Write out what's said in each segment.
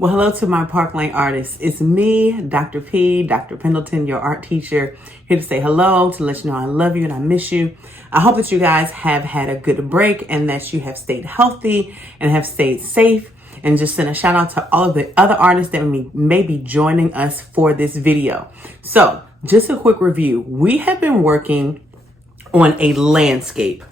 Well, hello to my Parkland artists. It's me, Dr. P, Dr. Pendleton, your art teacher, here to say hello, to let you know I love you and I miss you. I hope that you guys have had a good break and that you have stayed healthy and have stayed safe. And just send a shout out to all of the other artists that may be joining us for this video. So just a quick review. We have been working on a landscape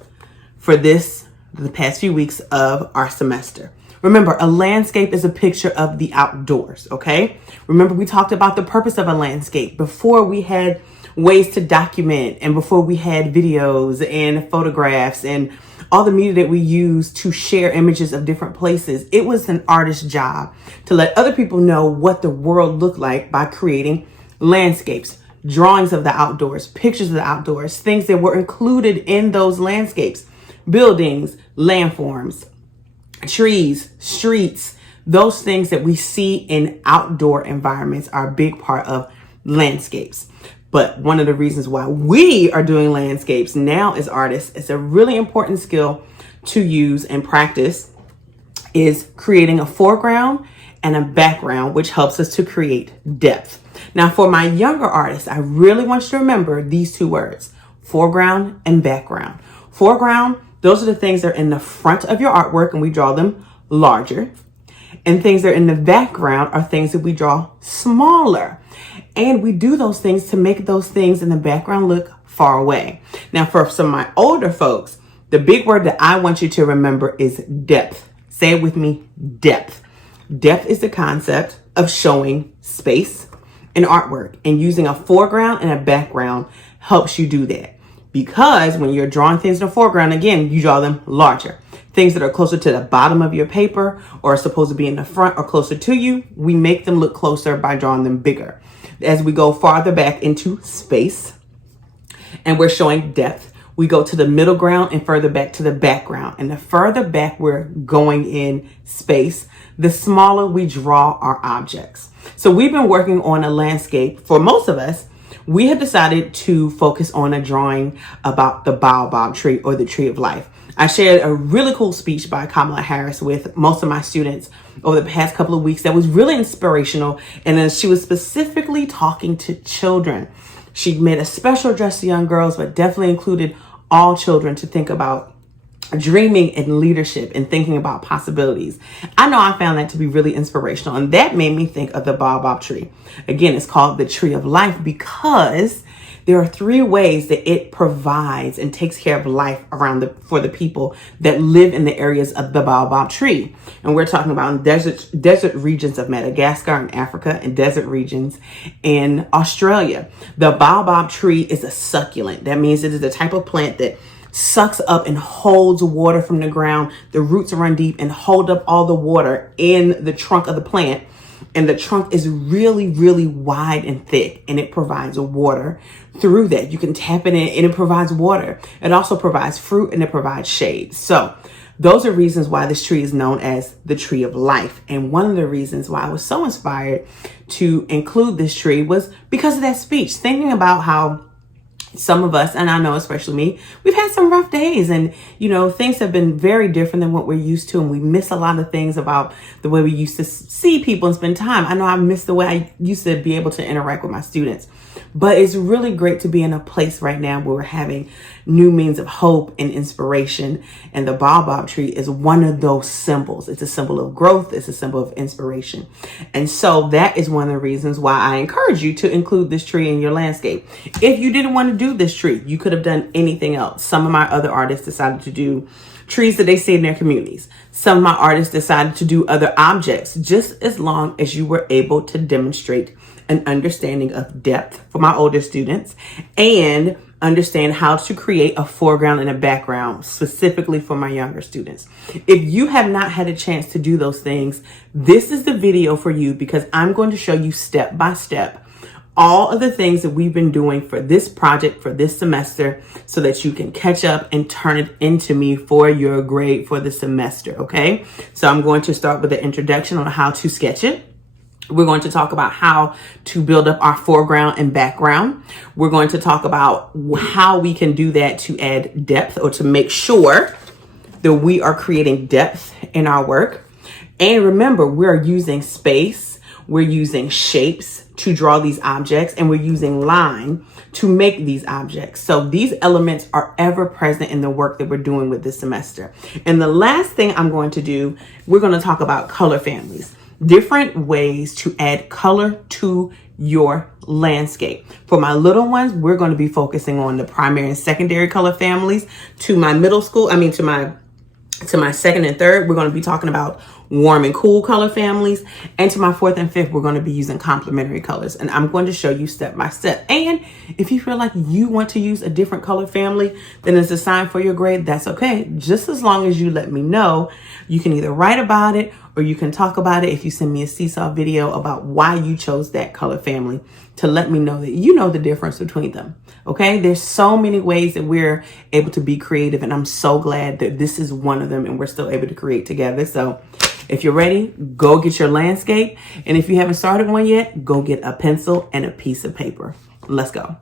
for the past few weeks of our semester. Remember, a landscape is a picture of the outdoors, okay? Remember, we talked about the purpose of a landscape before we had ways to document and before we had videos and photographs and all the media that we use to share images of different places. It was an artist's job to let other people know what the world looked like by creating landscapes, drawings of the outdoors, pictures of the outdoors, things that were included in those landscapes, buildings, landforms, trees, streets. Those things that we see in outdoor environments are a big part of landscapes. But one of the reasons why we are doing landscapes now as artists, it's a really important skill to use and practice, is creating a foreground and a background, which helps us to create depth. Now, for my younger artists, I really want you to remember these two words, foreground and background. Foreground, those are the things that are in the front of your artwork and we draw them larger. And things that are in the background are things that we draw smaller. And we do those things to make those things in the background look far away. Now, for some of my older folks, the big word that I want you to remember is depth. Say it with me, depth. Depth is the concept of showing space in artwork, and using a foreground and a background helps you do that. Because when you're drawing things in the foreground, again, you draw them larger. Things that are closer to the bottom of your paper or are supposed to be in the front or closer to you, we make them look closer by drawing them bigger. As we go farther back into space and we're showing depth, we go to the middle ground and further back to the background. And the further back we're going in space, the smaller we draw our objects. So we've been working on a landscape. For most of us, we have decided to focus on a drawing about the Baobab tree, or the tree of life. I shared a really cool speech by Kamala Harris with most of my students over the past couple of weeks that was really inspirational. And then she was specifically talking to children. She made a special address to young girls, but definitely included all children to think about dreaming and leadership and thinking about possibilities. I know I found that to be really inspirational, and that made me think of the Baobab tree. Again, it's called the tree of life because there are 3 ways that it provides and takes care of life for the people that live in the areas of the Baobab tree. And we're talking about desert regions of Madagascar and Africa, and desert regions in Australia. The Baobab tree is a succulent. That means it is the type of plant that sucks up and holds water from the ground. The roots run deep and hold up all the water in the trunk of the plant. And the trunk is really, really wide and thick, and it provides water through that. You can tap it in and it provides water. It also provides fruit and it provides shade. So those are reasons why this tree is known as the tree of life. And one of the reasons why I was so inspired to include this tree was because of that speech, thinking about how some of us, and I know especially me, we've had some rough days, and things have been very different than what we're used to, and we miss a lot of things about the way we used to see people and spend time. I know I miss the way I used to be able to interact with my students, but it's really great to be in a place right now where we're having new means of hope and inspiration, and the Baobab tree is one of those symbols. It's a symbol of growth. It's a symbol of inspiration. And so that is one of the reasons why I encourage you to include this tree in your landscape. If you didn't want to do this tree, you could have done anything else. Some of my other artists decided to do trees that they see in their communities. Some of my artists decided to do other objects, just as long as you were able to demonstrate an understanding of depth for my older students and understand how to create a foreground and a background specifically for my younger students. If you have not had a chance to do those things, this is the video for you, because I'm going to show you step by step all of the things that we've been doing for this project for this semester, so that you can catch up and turn it into me for your grade for the semester. Okay, so I'm going to start with the introduction on how to sketch it. We're going to talk about how to build up our foreground and background. We're going to talk about how we can do that to add depth, or to make sure that we are creating depth in our work. And remember, we're using space, we're using shapes to draw these objects, and we're using line to make these objects. So these elements are ever present in the work that we're doing with this semester. And the last thing I'm going to do, we're going to talk about color families, different ways to add color to your landscape. For my little ones, we're going to be focusing on the primary and secondary color families. To my middle school, to my second and third, we're going to be talking about warm and cool color families. And to my fourth and fifth, we're going to be using complementary colors. And I'm going to show you step by step. And if you feel like you want to use a different color family than is assigned for your grade, that's okay. Just as long as you let me know. You can either write about it or you can talk about it if you send me a seesaw video about why you chose that color family, to let me know that you know the difference between them. Okay, there's so many ways that we're able to be creative, and I'm so glad that this is one of them and we're still able to create together. So if you're ready, go get your landscape. And if you haven't started one yet, go get a pencil and a piece of paper. Let's go.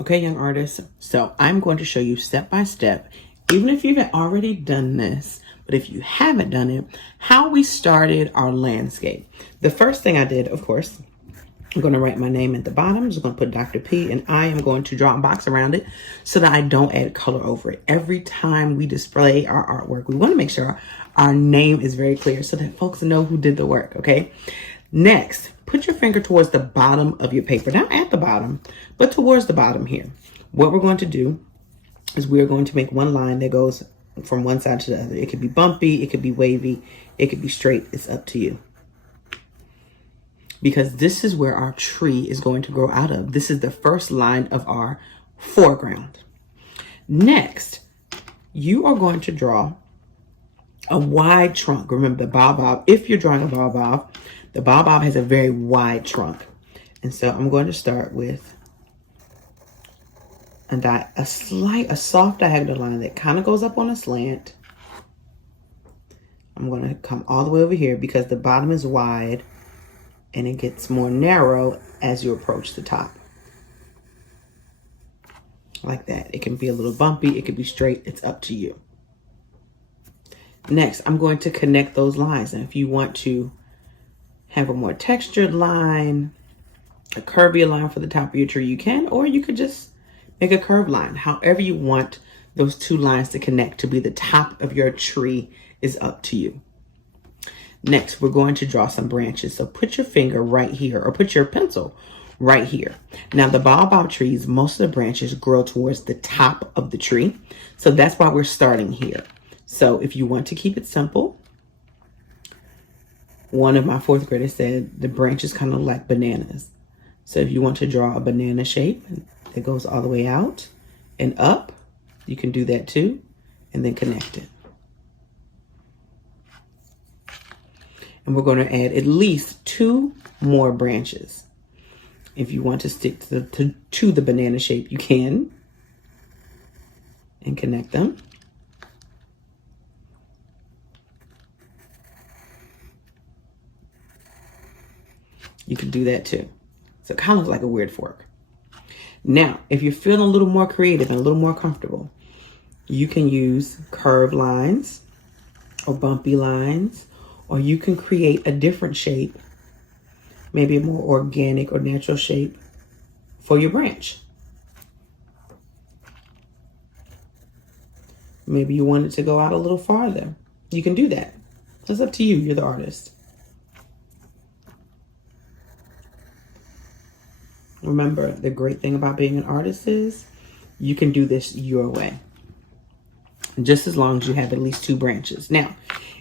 Okay, young artists, so I'm going to show you step by step, even if you've already done this, but if you haven't done it, how we started our landscape. The first thing I did, of course, I'm going to write my name at the bottom. I'm just going to put Dr. P, and I am going to draw a box around it so that I don't add color over it. Every time we display our artwork, we want to make sure our name is very clear so that folks know who did the work, okay? Next, put your finger towards the bottom of your paper. Not at the bottom, but towards the bottom here. What we're going to do is we're going to make one line that goes from one side to the other. It could be bumpy, it could be wavy, it could be straight. It's up to you. Because this is where our tree is going to grow out of. This is the first line of our foreground. Next, you are going to draw a wide trunk. Remember, the baobab, if you're drawing a baobab, the baobab has a very wide trunk. And so I'm going to start with a soft diagonal line that kind of goes up on a slant. I'm going to come all the way over here because the bottom is wide and it gets more narrow as you approach the top. Like that. It can be a little bumpy, it could be straight, it's up to you. Next, I'm going to connect those lines. And if you want to have a more textured line, a curvier line for the top of your tree, you can, or you could just make a curved line. However you want those two lines to connect to be the top of your tree is up to you. Next, we're going to draw some branches. So put your finger right here, or put your pencil right here. Now, the baobab trees, most of the branches grow towards the top of the tree. So that's why we're starting here. So if you want to keep it simple, one of my fourth graders said the branches kind of like bananas. So if you want to draw a banana shape that goes all the way out and up, you can do that too, and then connect it. And we're going to add at least 2 more branches. If you want to stick to the banana shape, you can, and connect them. You can do that too. So it kind of looks like a weird fork. Now, if you're feeling a little more creative and a little more comfortable, you can use curved lines or bumpy lines, or you can create a different shape, maybe a more organic or natural shape for your branch. Maybe you want it to go out a little farther. You can do that. It's up to you. You're the artist. Remember, the great thing about being an artist is you can do this your way, just as long as you have at least 2 branches. Now,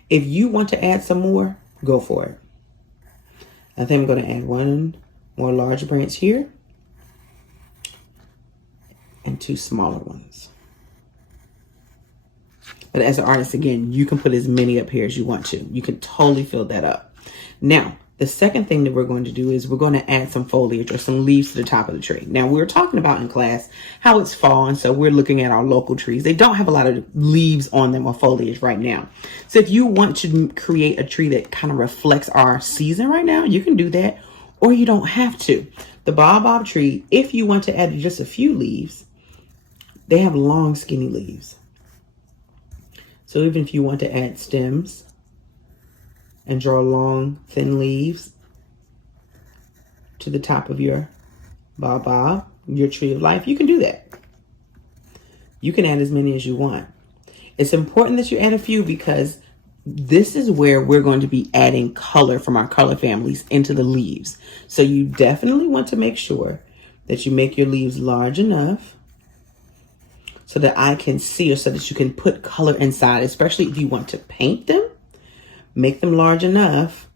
if you want to add some more, go for it. I think I'm going to add 1 more large branch here and 2 smaller ones. But as an artist, again, you can put as many up here as you want to. You can totally fill that up. Now, the second thing that we're going to do is we're going to add some foliage or some leaves to the top of the tree. Now, we were talking about in class how it's fall, and so we're looking at our local trees. They don't have a lot of leaves on them or foliage right now. So if you want to create a tree that kind of reflects our season right now, you can do that. or you don't have to. The baobab tree, if you want to add just a few leaves, they have long, skinny leaves. So even if you want to add stems and draw long, thin leaves to the top of your baobab, your tree of life, you can do that. You can add as many as you want. It's important that you add a few because this is where we're going to be adding color from our color families into the leaves. So you definitely want to make sure that you make your leaves large enough so that I can see, or so that you can put color inside, especially if you want to paint them. Make them large enough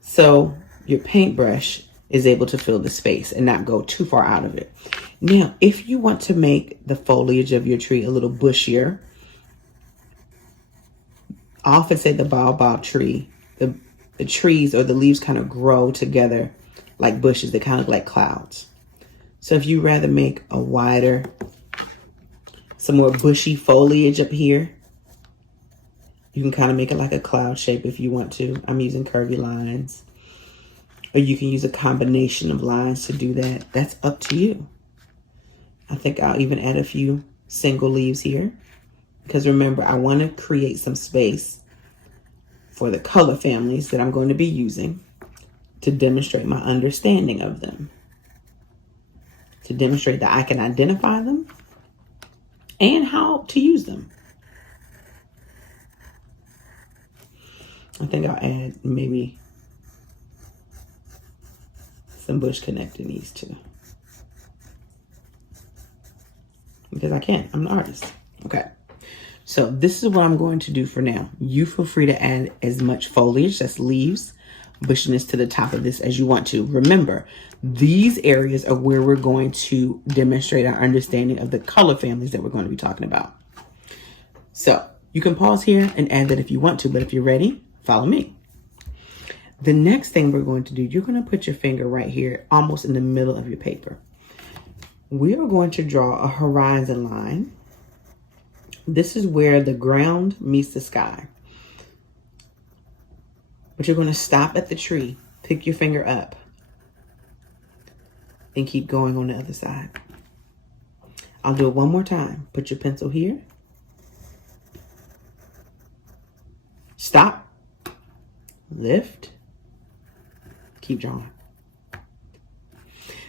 so your paintbrush is able to fill the space and not go too far out of it. Now, if you want to make the foliage of your tree a little bushier, I often say the baobab tree, the trees or the leaves kind of grow together like bushes. They kind of look like clouds. So if you rather make a wider, some more bushy foliage up here, you can kind of make it like a cloud shape if you want to. I'm using curvy lines. Or you can use a combination of lines to do that. That's up to you. I think I'll even add a few single leaves here. Because remember, I want to create some space for the color families that I'm going to be using to demonstrate my understanding of them. To demonstrate that I can identify them and how to use them. I think I'll add maybe some bush connecting these two. Because I can. I'm the artist. Okay. So this is what I'm going to do for now. You feel free to add as much foliage, that's leaves, bushiness to the top of this as you want to. Remember, these areas are where we're going to demonstrate our understanding of the color families that we're going to be talking about. So you can pause here and add that if you want to, but if you're ready, follow me. The next thing we're going to do, you're going to put your finger right here, almost in the middle of your paper. We are going to draw a horizon line. This is where the ground meets the sky. But you're going to stop at the tree, pick your finger up, and keep going on the other side. I'll do it one more time. Put your pencil here. Stop. Lift. Keep drawing.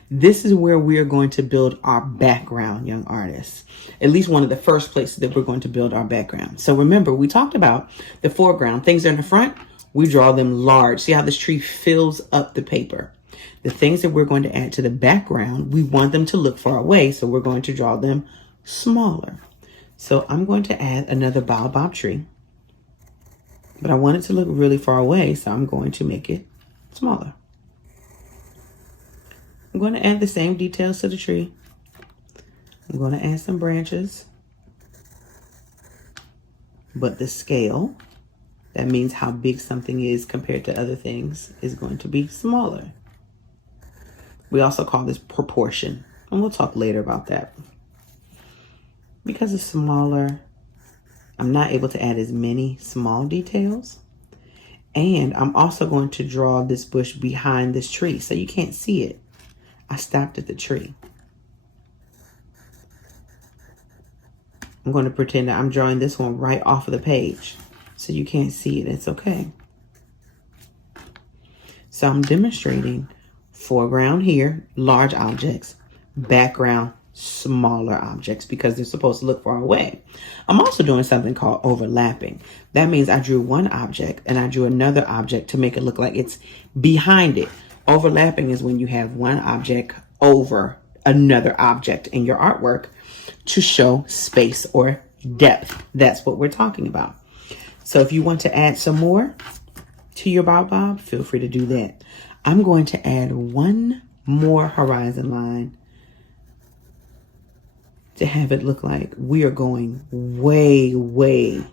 This is where we are going to build our background, young artists. At least one of the first places that we're going to build our background. So remember, we talked about the foreground. Things that are in the front, we draw them large. See how this tree fills up the paper. The things that we're going to add to the background, we want them to look far away. So we're going to draw them smaller. So I'm going to add another baobab tree. But I want it to look really far away, so I'm going to make it smaller. I'm going to add the same details to the tree. I'm going to add some branches. But the scale, that means how big something is compared to other things, is going to be smaller. We also call this proportion, and we'll talk later about that. Because it's smaller, I'm not able to add as many small details. And I'm also going to draw this bush behind this tree, so you can't see it. I stopped at the tree. I'm going to pretend that I'm drawing this one right off of the page, so you can't see it. It's okay. So I'm demonstrating foreground here, large objects, background, smaller objects, because they're supposed to look far away. I'm also doing something called overlapping. That means I drew one object and I drew another object to make it look like it's behind it. Overlapping is when you have one object over another object in your artwork to show space or depth. That's what we're talking about. So if you want to add some more to your baobab, feel free to do that. I'm going to add one more horizon line to have it look like we are going way, way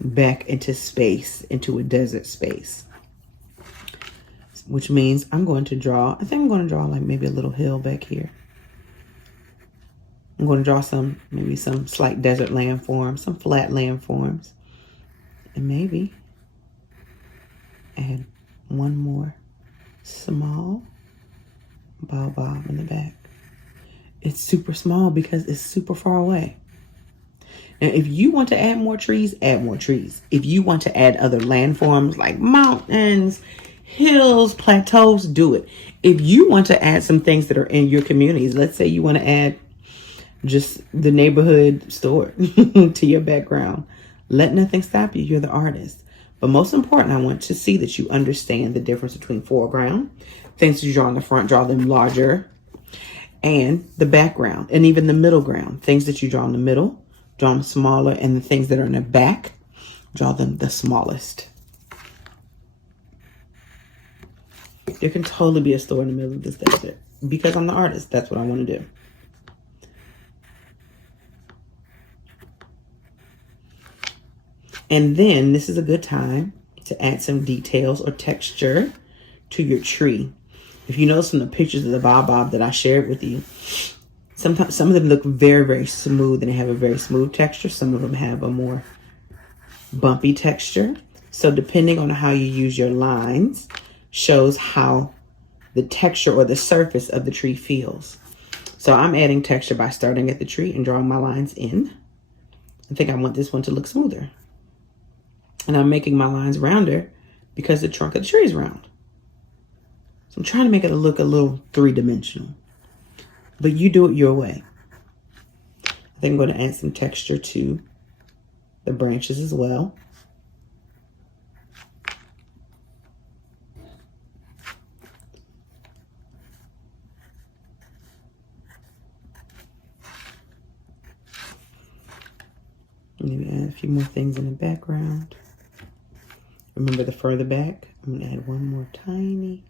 back into space, into a desert space. Which means I'm going to draw, I think I'm going to draw like maybe a little hill back here. I'm going to draw maybe some slight desert landforms, some flat landforms. And maybe add one more small baobab in the back. It's super small because it's super far away. Now, if you want to add more trees, add more trees. If you want to add other landforms like mountains, hills, plateaus, do it. If you want to add some things that are in your communities, let's say you want to add just the neighborhood store to your background, let nothing stop you. You're the artist. But most important, I want to see that you understand the difference between foreground, things you draw in the front, draw them larger, and the background, and even the middle ground, things that you draw in the middle, draw them smaller, and the things that are in the back, draw them the smallest. There can totally be a store in the middle of this desert. Because I'm the artist, that's what I want to do. And then this is a good time to add some details or texture to your tree. If you notice from the pictures of the baobab that I shared with you, sometimes some of them look very, very smooth and they have a very smooth texture. Some of them have a more bumpy texture. So depending on how you use your lines shows how the texture or the surface of the tree feels. So I'm adding texture by starting at the tree and drawing my lines in. I think I want this one to look smoother. And I'm making my lines rounder because the trunk of the tree is round. So I'm trying to make it look a little three-dimensional. But you do it your way. I think I'm going to add some texture to the branches as well. Maybe add a few more things in the background. Remember the further back, I'm going to add one more tiny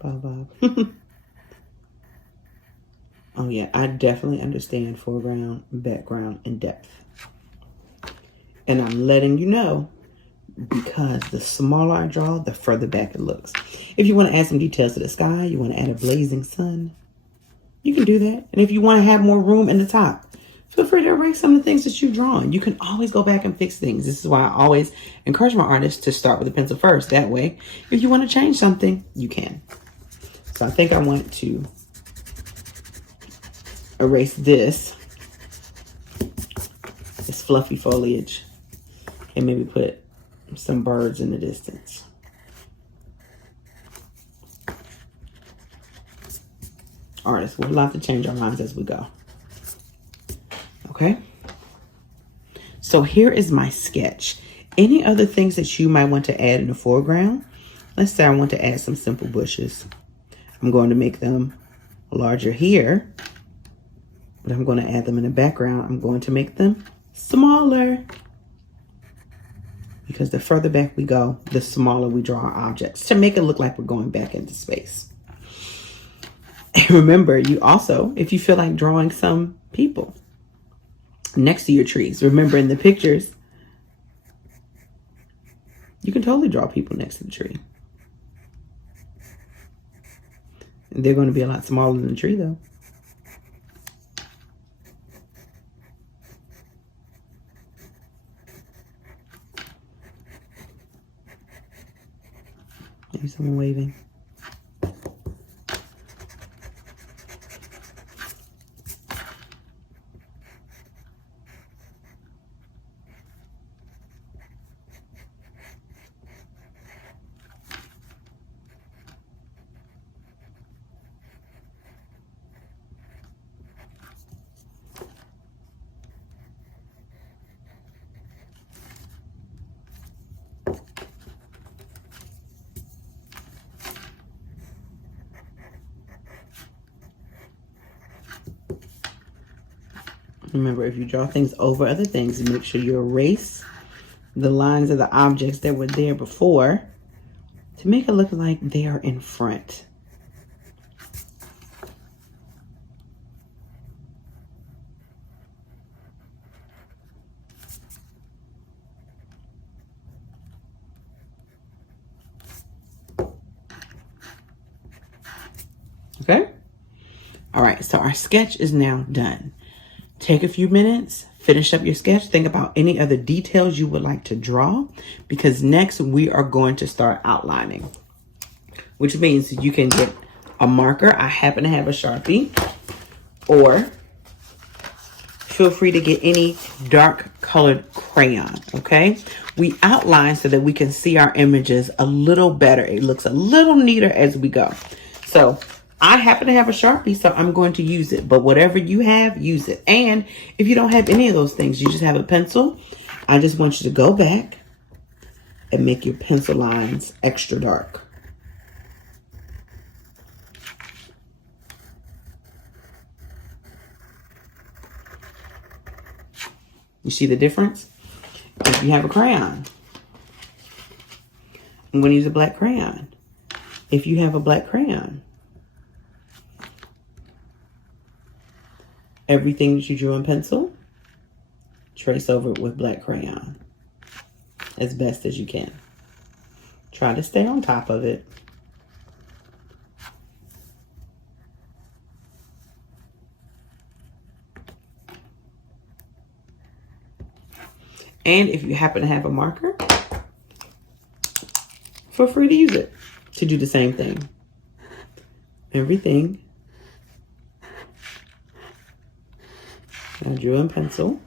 baobab. Oh yeah, I definitely understand foreground, background, and depth. And I'm letting you know because the smaller I draw, the further back it looks. If you want to add some details to the sky, you want to add a blazing sun, you can do that. And if you want to have more room in the top, feel free to erase some of the things that you've drawn. You can always go back and fix things. This is why I always encourage my artists to start with a pencil first. That way, if you want to change something, you can. So I think I want to erase this fluffy foliage and maybe put some birds in the distance. Artists, we'll have to change our minds as we go. Okay, so here is my sketch. Any other things that you might want to add in the foreground? Let's say I want to add some simple bushes. I'm going to make them larger here, but I'm going to add them in the background. I'm going to make them smaller because the further back we go, the smaller we draw our objects to make it look like we're going back into space. And remember, you also, if you feel like drawing some people next to your trees, remember in the pictures, you can totally draw people next to the tree. And they're going to be a lot smaller than the tree though. Maybe someone waving. Remember, if you draw things over other things, make sure you erase the lines of the objects that were there before to make it look like they are in front. Okay? All right, so our sketch is now done. Take a few minutes, finish up your sketch, think about any other details you would like to draw, because next we are going to start outlining. which means you can get a marker. I happen to have a Sharpie, or feel free to get any dark colored crayon, okay? We outline so that we can see our images a little better. It looks a little neater as we go. So I happen to have a Sharpie, so I'm going to use it. But whatever you have, use it. And if you don't have any of those things, you just have a pencil, I just want you to go back and make your pencil lines extra dark. You see the difference? If you have a crayon, I'm going to use a black crayon. If you have a black crayon, everything that you drew in pencil, trace over it with black crayon as best as you can. Try to stay on top of it. And if you happen to have a marker, feel free to use it to do the same thing. Everything I drew in pencil,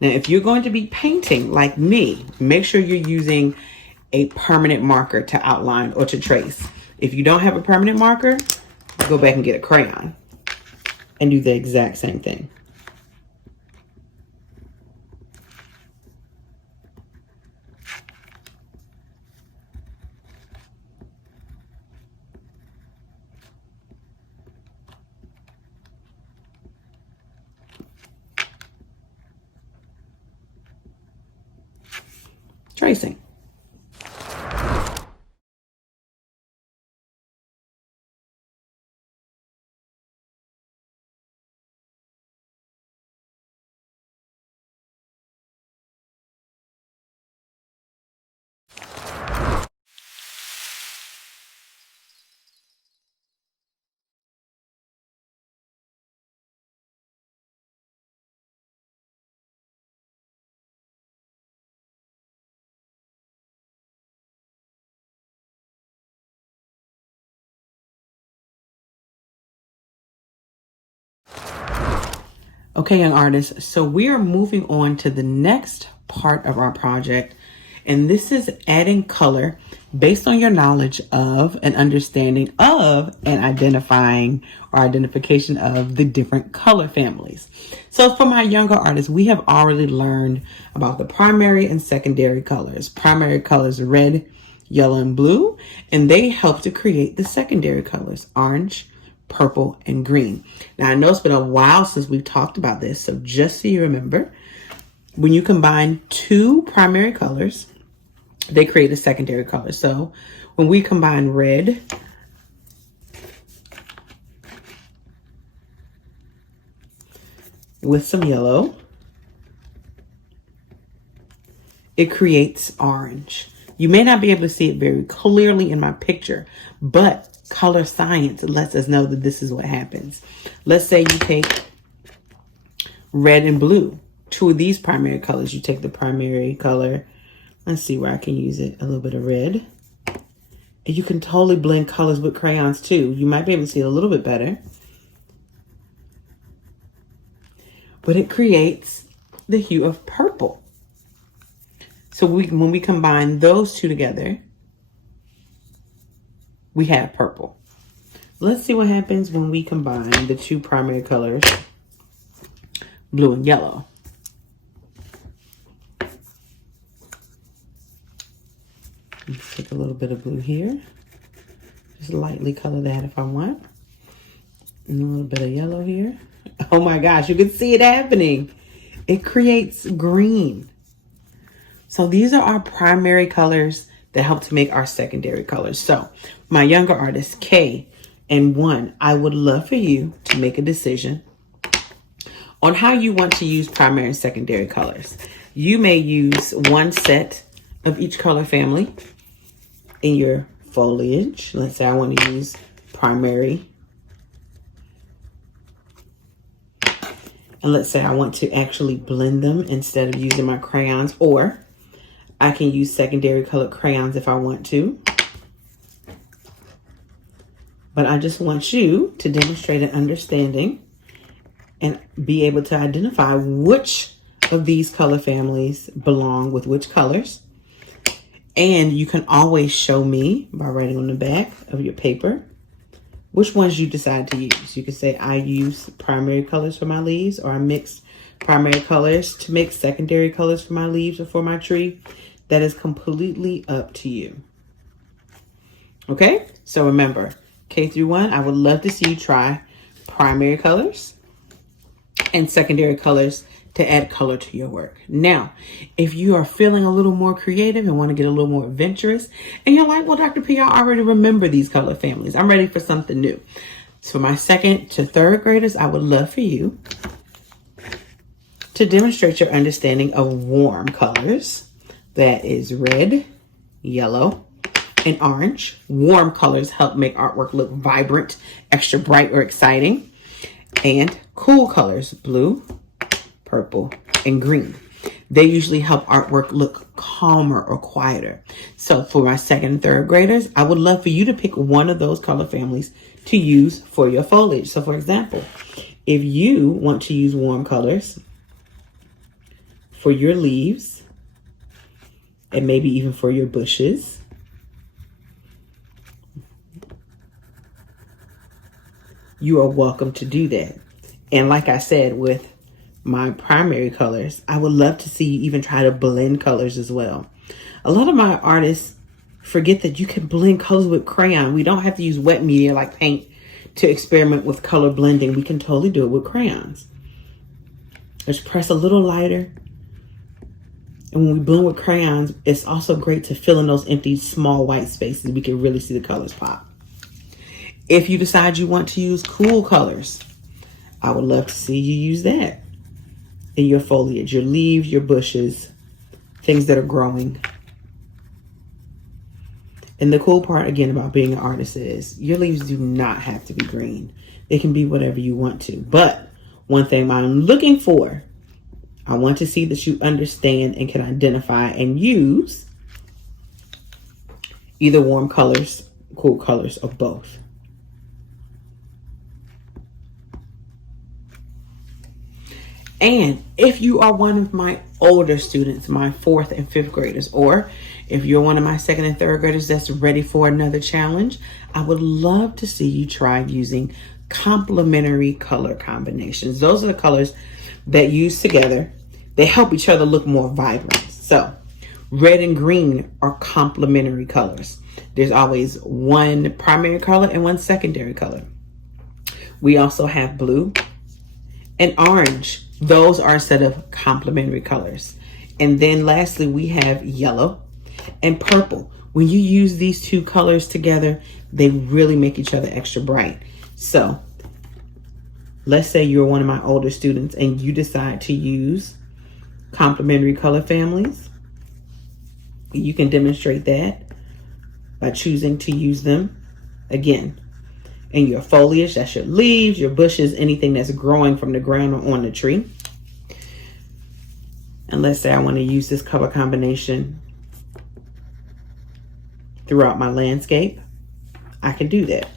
now if you're going to be painting like me, make sure you're using a permanent marker to outline or to trace. If you don't have a permanent marker, go back and get a crayon and do the exact same thing. Tracing. Okay, young artists, so we are moving on to the next part of our project, and this is adding color based on your knowledge of and understanding of and identification of the different color families. So for my younger artists, we have already learned about the primary and secondary colors. Primary colors are red, yellow, and blue, and they help to create the secondary colors, orange, purple, and green. Now, I know it's been a while since we've talked about this, so just so you remember, when you combine two primary colors, they create a secondary color. So when we combine red with some yellow, it creates orange. You may not be able to see it very clearly in my picture, but color science lets us know that this is what happens. Let's say you take red and blue, two of these primary colors. You take the primary color, let's see where I can use it, a little bit of red. And you can totally blend colors with crayons too. You might be able to see it a little bit better. But it creates the hue of purple. So when we combine those two together, we have purple. Let's see what happens when we combine the two primary colors, blue and yellow. Let's take a little bit of blue here. Just lightly color that if I want. And a little bit of yellow here. Oh my gosh, you can see it happening. It creates green. So these are our primary colors that help to make our secondary colors. So my younger artists, K and 1, I would love for you to make a decision on how you want to use primary and secondary colors. You may use one set of each color family in your foliage. Let's say I want to use primary. And let's say I want to actually blend them instead of using my crayons, or I can use secondary colored crayons if I want to. But I just want you to demonstrate an understanding and be able to identify which of these color families belong with which colors. And you can always show me by writing on the back of your paper which ones you decide to use. You can say, I use primary colors for my leaves, or I mix primary colors to make secondary colors for my leaves or for my tree. That is completely up to you. Okay, so remember, K through 1, I would love to see you try primary colors and secondary colors to add color to your work. Now, if you are feeling a little more creative and want to get a little more adventurous, and you're like, well, Dr. P, I already remember these color families. I'm ready for something new. So for my 2nd to 3rd graders, I would love for you to demonstrate your understanding of warm colors. That is red, yellow, and orange. Warm colors help make artwork look vibrant, extra bright, or exciting. And cool colors, blue, purple, and green. They usually help artwork look calmer or quieter. So for my 2nd and 3rd graders, I would love for you to pick one of those color families to use for your foliage. So for example, if you want to use warm colors for your leaves, and maybe even for your bushes, you are welcome to do that. And like I said, with my primary colors, I would love to see you even try to blend colors as well. A lot of my artists forget that you can blend colors with crayon. We don't have to use wet media like paint to experiment with color blending. We can totally do it with crayons. Just press a little lighter. And when we blend with crayons, it's also great to fill in those empty small white spaces. We can really see the colors pop. If you decide you want to use cool colors, I would love to see you use that in your foliage, your leaves, your bushes, things that are growing. And the cool part, again, about being an artist is your leaves do not have to be green. It can be whatever you want to. But one thing I'm looking for, I want to see that you understand and can identify and use either warm colors, cool colors, or both. And if you are one of my older students, my 4th and 5th graders, or if you're one of my 2nd and 3rd graders that's ready for another challenge, I would love to see you try using complementary color combinations. Those are the colors that use together. They help each other look more vibrant. So red and green are complementary colors. There's always one primary color and one secondary color. We also have blue and orange. Those are a set of complementary colors. And then lastly, we have yellow and purple. When you use these two colors together, they really make each other extra bright. So let's say you're one of my older students and you decide to use complementary color families. You can demonstrate that by choosing to use them, again, in your foliage. That's your leaves, your bushes, anything that's growing from the ground or on the tree. And let's say I want to use this color combination throughout my landscape. I can do that.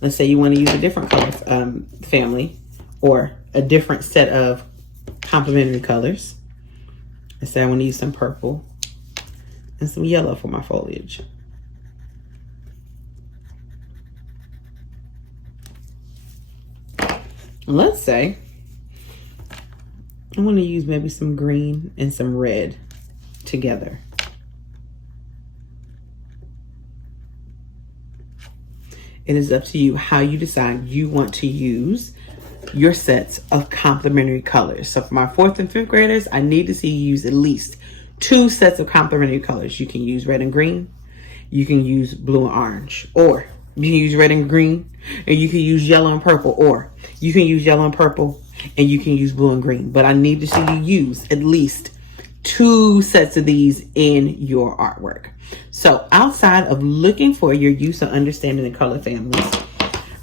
Let's say you want to use a different color family or a different set of complementary colors. Let's say I want to use some purple and some yellow for my foliage. Let's say I want to use maybe some green and some red together. It is up to you how you decide you want to use your sets of complementary colors. So for my 4th and 5th graders, I need to see you use at least 2 sets of complementary colors. You can use red and green. You can use blue and orange. Or you can use red and green. And you can use yellow and purple. Or you can use yellow and purple. And you can use blue and green. But I need to see you use at least 2 sets of these in your artwork. So outside of looking for your use of understanding the color families,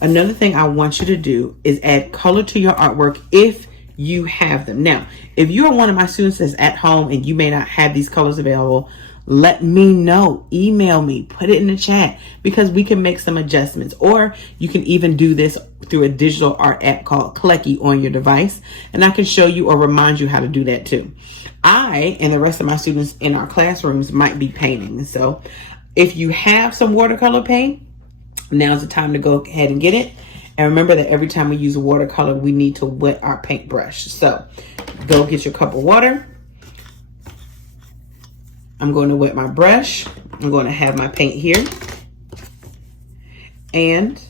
another thing I want you to do is add color to your artwork if you have them. Now, if you're one of my students that's at home and you may not have these colors available, let me know. Email me, put it in the chat, because we can make some adjustments. Or you can even do this through a digital art app called Klecky on your device, and I can show you or remind you how to do that too. I and the rest of my students in our classrooms might be painting. So if you have some watercolor paint, now's the time to go ahead and get it. And remember that every time we use a watercolor, we need to wet our paintbrush. So go get your cup of water. I'm going to wet my brush. I'm going to have my paint here. And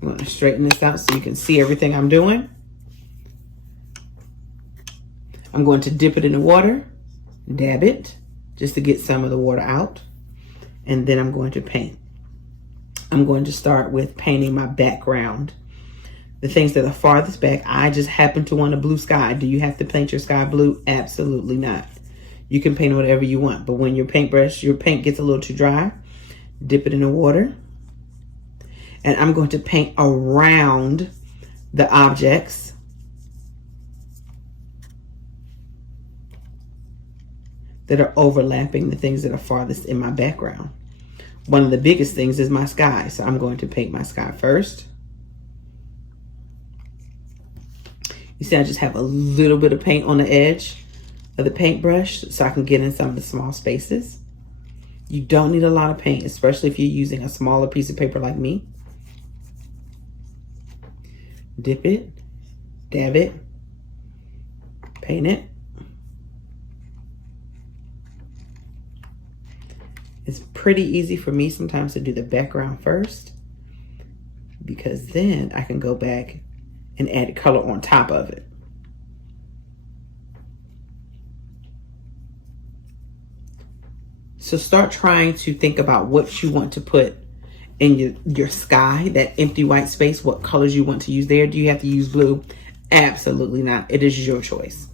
I'm going to straighten this out so you can see everything I'm doing. I'm going to dip it in the water, dab it, just to get some of the water out. And then I'm going to paint. I'm going to start with painting my background. The things that are farthest back, I just happen to want a blue sky. Do you have to paint your sky blue? Absolutely not. You can paint whatever you want, but when your paint gets a little too dry, dip it in the water. And I'm going to paint around the objects. That are overlapping the things that are farthest in my background. One of the biggest things is my sky, so I'm going to paint my sky first. You see, I just have a little bit of paint on the edge of the paintbrush so I can get in some of the small spaces. You don't need a lot of paint, especially if you're using a smaller piece of paper like me. Dip it, dab it, paint it. It's pretty easy for me sometimes to do the background first, because then I can go back and add color on top of it. So start trying to think about what you want to put in your sky, that empty white space, what colors you want to use there. Do you have to use blue? Absolutely not. It is your choice.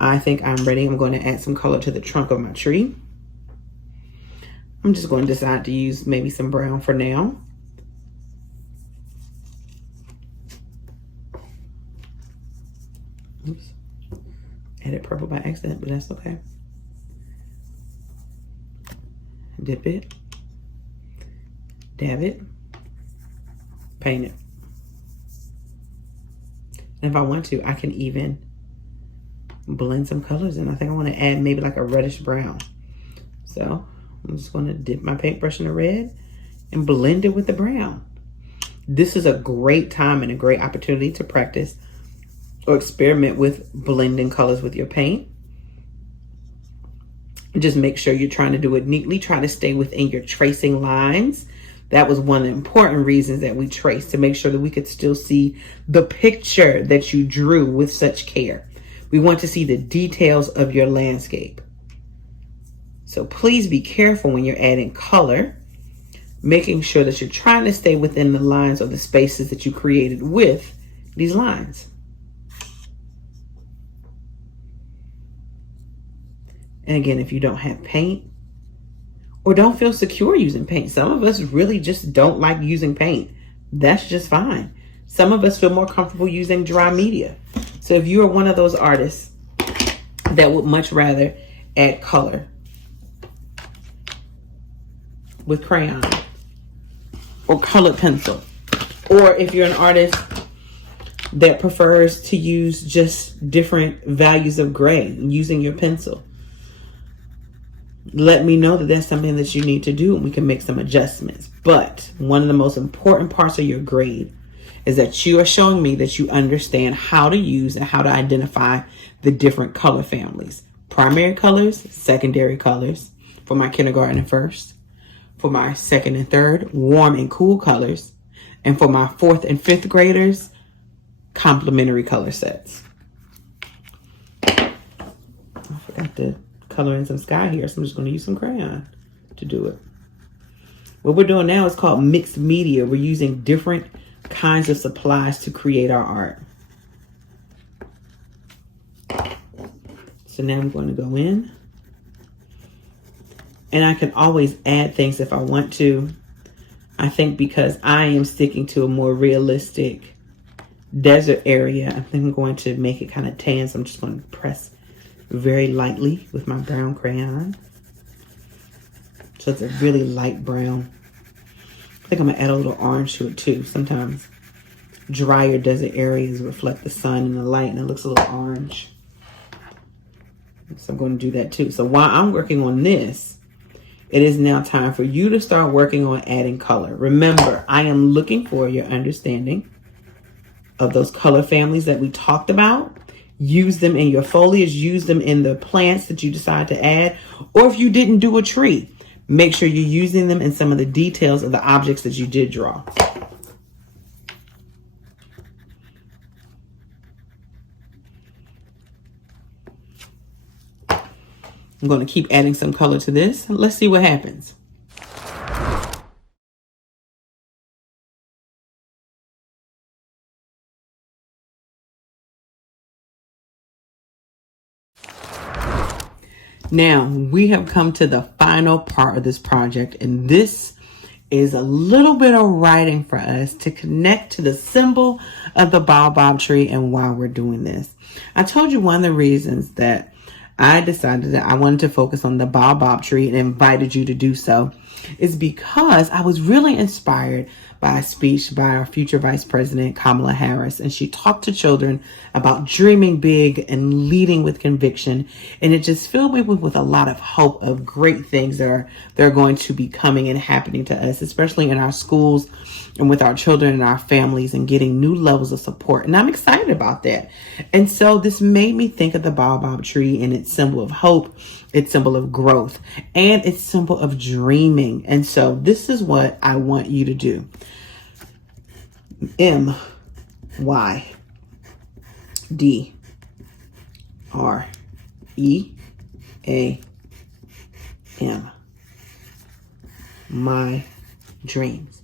I think I'm ready. I'm going to add some color to the trunk of my tree. I'm just going to decide to use maybe some brown for now. Oops. Added purple by accident, but that's okay. Dip it, dab it, paint it. And if I want to, I can even blend some colors in. I think I want to add maybe like a reddish brown. So I'm just going to dip my paintbrush in the red and blend it with the brown. This is a great time and a great opportunity to practice or experiment with blending colors with your paint. Just make sure you're trying to do it neatly. Try to stay within your tracing lines. That was one of the important reasons that we traced, to make sure that we could still see the picture that you drew with such care. We want to see the details of your landscape. So please be careful when you're adding color, making sure that you're trying to stay within the lines or the spaces that you created with these lines. And again, if you don't have paint or don't feel secure using paint, some of us really just don't like using paint. That's just fine. Some of us feel more comfortable using dry media. So if you are one of those artists that would much rather add color with crayon or colored pencil, or if you're an artist that prefers to use just different values of gray using your pencil, let me know that that's something that you need to do, and we can make some adjustments. But one of the most important parts of your grade is that you are showing me that you understand how to use and how to identify the different color families. Primary colors, secondary colors for my kindergarten and first, for my second and third, warm and cool colors, and for my fourth and fifth graders, complementary color sets. I forgot to color in some sky here, so I'm just going to use some crayon to do it. What we're doing now is called mixed media. We're using different kinds of supplies to create our art. So now I'm going to go in And I can always add things if I want to. I think because I am sticking to a more realistic desert area, I think I'm going to make it kind of tan. So I'm just going to press very lightly with my brown crayon. So it's a really light brown. I think I'm going to add a little orange to it too. Sometimes drier desert areas reflect the sun and the light and it looks a little orange. So I'm going to do that too. So while I'm working on this, it is now time for you to start working on adding color. Remember, I am looking for your understanding of those color families that we talked about. Use them in your foliage, use them in the plants that you decide to add. Or if you didn't do a tree, make sure you're using them in some of the details of the objects that you did draw. I'm going to keep adding some color to this. Let's see what happens. Now, we have come to the final part of this project, and this is a little bit of writing for us to connect to the symbol of the baobab tree and why we're doing this. I told you one of the reasons that I decided that I wanted to focus on the baobab tree and invited you to do so is because I was really inspired by a speech by our future Vice President, Kamala Harris. And she talked to children about dreaming big and leading with conviction. And it just filled me with a lot of hope of great things that are going to be coming and happening to us, especially in our schools and with our children and our families, and getting new levels of support. And I'm excited about that. And so this made me think of the baobab tree and its symbol of hope, its symbol of growth, and its symbol of dreaming. And so this is what I want you to do. MYDREAM. My dreams.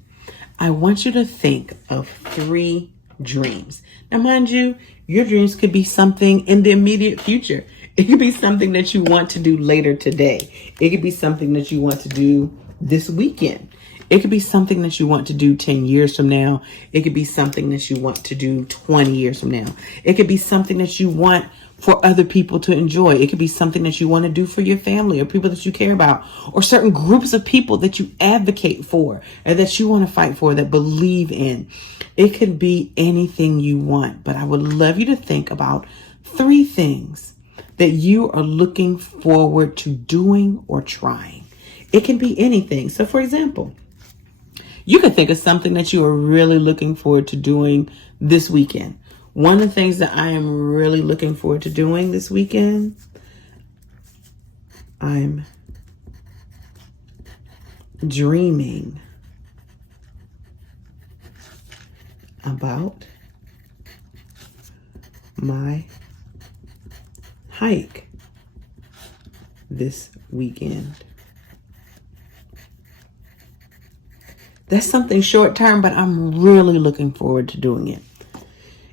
I want you to think of 3 dreams. Now, mind you, your dreams could be something in the immediate future. It could be something that you want to do later today. It could be something that you want to do this weekend. It could be something that you want to do 10 years from now. It could be something that you want to do 20 years from now. It could be something that you want for other people to enjoy. It could be something that you want to do for your family or people that you care about, or certain groups of people that you advocate for and that you want to fight for, that believe in. It could be anything you want, but I would love you to think about 3 things that you are looking forward to doing or trying. It can be anything. So for example, you could think of something that you are really looking forward to doing this weekend. One of the things that I am really looking forward to doing this weekend, I'm dreaming about my hike this weekend. That's something short term, but I'm really looking forward to doing it.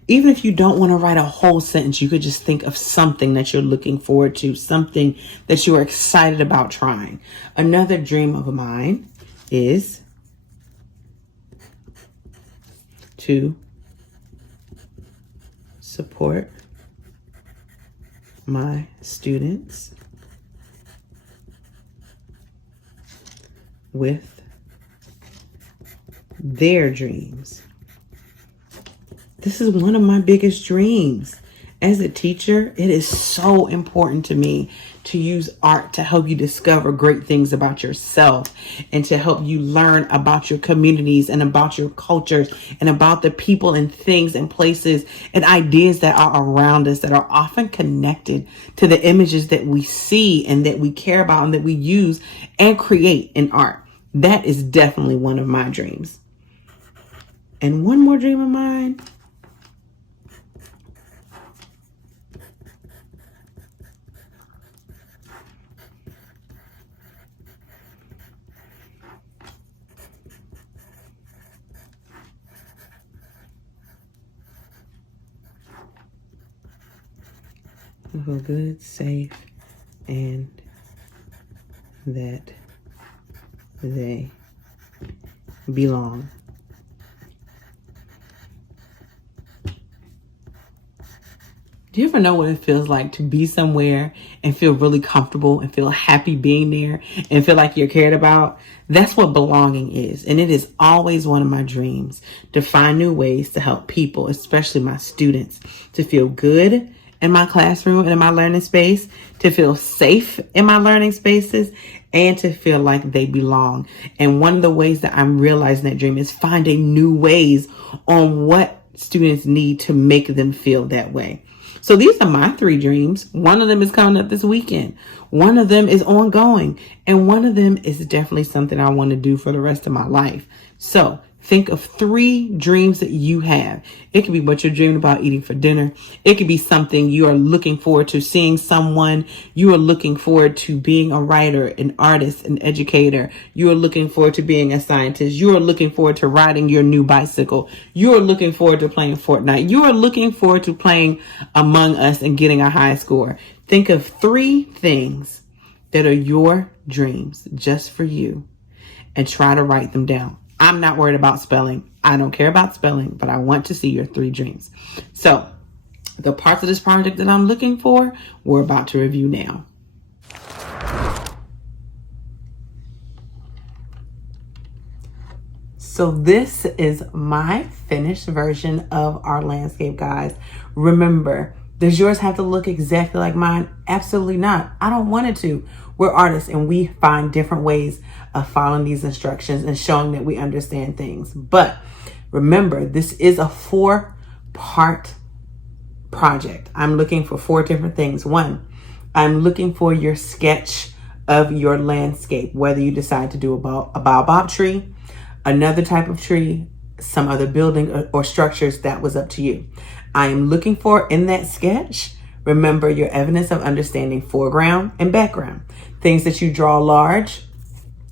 Even if you don't want to write a whole sentence, you could just think of something that you're looking forward to, something that you are excited about trying. Another dream of mine is to support my students with their dreams. This is one of my biggest dreams. As a teacher, it is so important to me to use art to help you discover great things about yourself and to help you learn about your communities and about your cultures and about the people and things and places and ideas that are around us that are often connected to the images that we see and that we care about and that we use and create in art. That is definitely one of my dreams. And one more dream of mine. Of a good, safe, and that they belong. Do you ever know what it feels like to be somewhere and feel really comfortable and feel happy being there and feel like you're cared about? That's what belonging is. And it is always one of my dreams to find new ways to help people, especially my students, to feel good in my classroom and in my learning space, to feel safe in my learning spaces, and to feel like they belong. And one of the ways that I'm realizing that dream is finding new ways on what students need to make them feel that way. So these are my 3 dreams. One of them is coming up this weekend. One of them is ongoing. And one of them is definitely something I want to do for the rest of my life. So think of 3 dreams that you have. It could be what you're dreaming about eating for dinner. It could be something you are looking forward to seeing someone. You are looking forward to being a writer, an artist, an educator. You are looking forward to being a scientist. You are looking forward to riding your new bicycle. You are looking forward to playing Fortnite. You are looking forward to playing Among Us and getting a high score. Think of 3 things that are your dreams just for you and try to write them down. I'm not worried about spelling. I don't care about spelling, but I want to see your 3 dreams. So the parts of this project that I'm looking for, we're about to review now. So this is my finished version of our landscape, guys. Remember, does yours have to look exactly like mine? Absolutely not. I don't want it to. We're artists and we find different ways of following these instructions and showing that we understand things. But remember, this is a 4-part project. I'm looking for 4 different things. 1, I'm looking for your sketch of your landscape, whether you decide to do a baobab tree, another type of tree, some other building or structures, that was up to you. I am looking for in that sketch, remember, your evidence of understanding foreground and background. Things that you draw large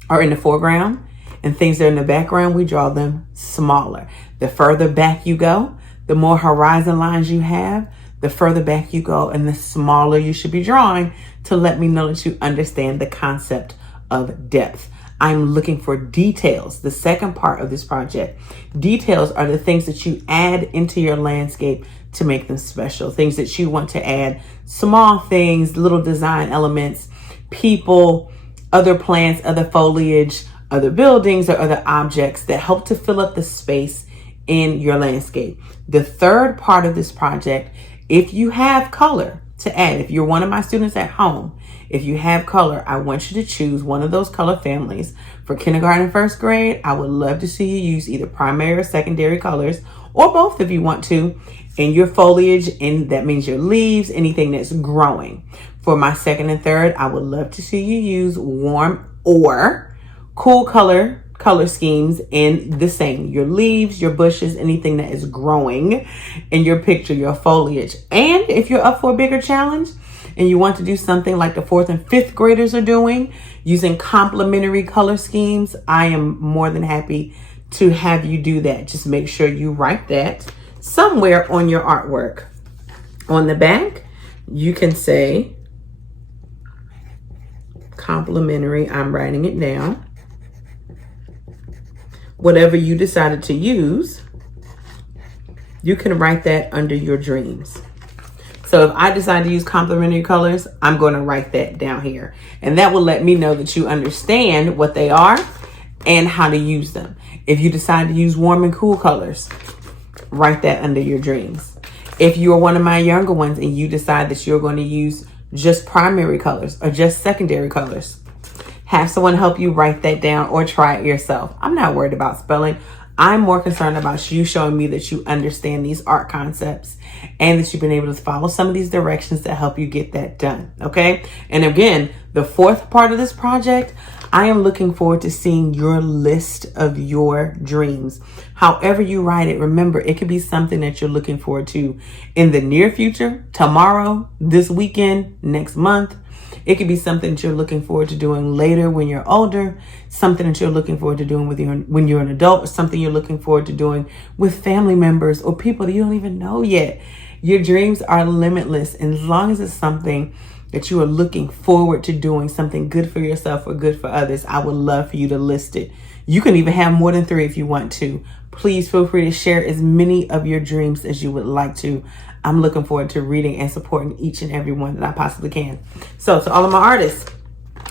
are in the foreground, and things that are in the background, we draw them smaller. The further back you go, the more horizon lines you have, the further back you go, and the smaller you should be drawing to let me know that you understand the concept of depth. I'm looking for details. The second part of this project, details are the things that you add into your landscape to make them special. Things that you want to add, small things, little design elements, people, other plants, other foliage, other buildings, or other objects that help to fill up the space in your landscape. The third part of this project, if you have color to add, if you're one of my students at home, if you have color, I want you to choose one of those color families. For kindergarten and first grade, I would love to see you use either primary or secondary colors, or both if you want to, in your foliage, and that means your leaves, anything that's growing. For my second and third, I would love to see you use warm or cool color schemes in the same, your leaves, your bushes, anything that is growing in your picture, your foliage. And if you're up for a bigger challenge and you want to do something like the 4th and 5th graders are doing, using complementary color schemes, I am more than happy to have you do that. Just make sure you write that somewhere on your artwork. On the back, you can say complementary. I'm writing it down. Whatever you decided to use, you can write that under your dreams. So if I decide to use complementary colors, I'm going to write that down here. And that will let me know that you understand what they are and how to use them. If you decide to use warm and cool colors, write that under your dreams. If you are one of my younger ones and you decide that you're going to use just primary colors or just secondary colors, have someone help you write that down or try it yourself. I'm not worried about spelling. I'm more concerned about you showing me that you understand these art concepts and that you've been able to follow some of these directions that help you get that done. Okay. And again, the 4th part of this project, I am looking forward to seeing your list of your dreams. However you write it, remember, it could be something that you're looking forward to in the near future, tomorrow, this weekend, next month. It could be something that you're looking forward to doing later when you're older, something that you're looking forward to doing when you're an adult, or something you're looking forward to doing with family members or people that you don't even know yet. Your dreams are limitless, and as long as it's something that you are looking forward to doing something good for yourself or good for others, I would love for you to list it. You can even have more than 3 if you want to. Please feel free to share as many of your dreams as you would like to. I'm looking forward to reading and supporting each and every one that I possibly can. So to all of my artists,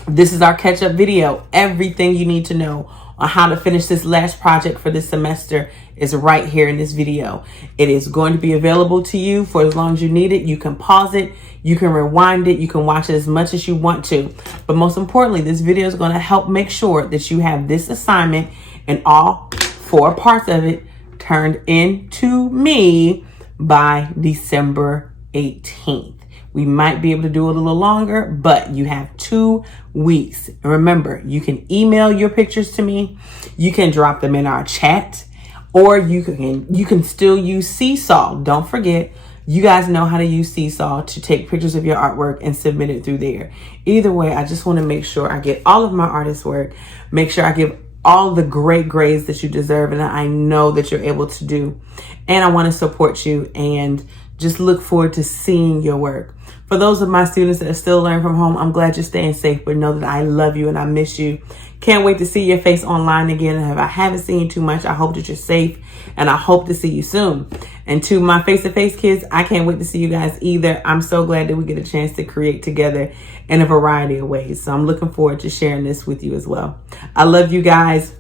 this is our catch-up video. Everything you need to know on how to finish this last project for this semester is right here in this video. It is going to be available to you for as long as you need it. You can pause it, you can rewind it, you can watch it as much as you want to. But most importantly, this video is going to help make sure that you have this assignment and all 4 parts of it turned into me by December 18th. We might be able to do it a little longer, but you have 2 weeks. And remember, you can email your pictures to me. You can drop them in our chat, or you can still use Seesaw. Don't forget, you guys know how to use Seesaw to take pictures of your artwork and submit it through there. Either way, I just want to make sure I get all of my artist work, make sure I give all the great grades that you deserve and that I know that you're able to do. And I want to support you and just look forward to seeing your work. For those of my students that are still learning from home, I'm glad you're staying safe, but know that I love you and I miss you. Can't wait to see your face online again. And if I haven't seen you too much, I hope that you're safe and I hope to see you soon. And to my face-to-face kids, I can't wait to see you guys either. I'm so glad that we get a chance to create together in a variety of ways. So I'm looking forward to sharing this with you as well. I love you guys.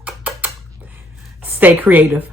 Stay creative.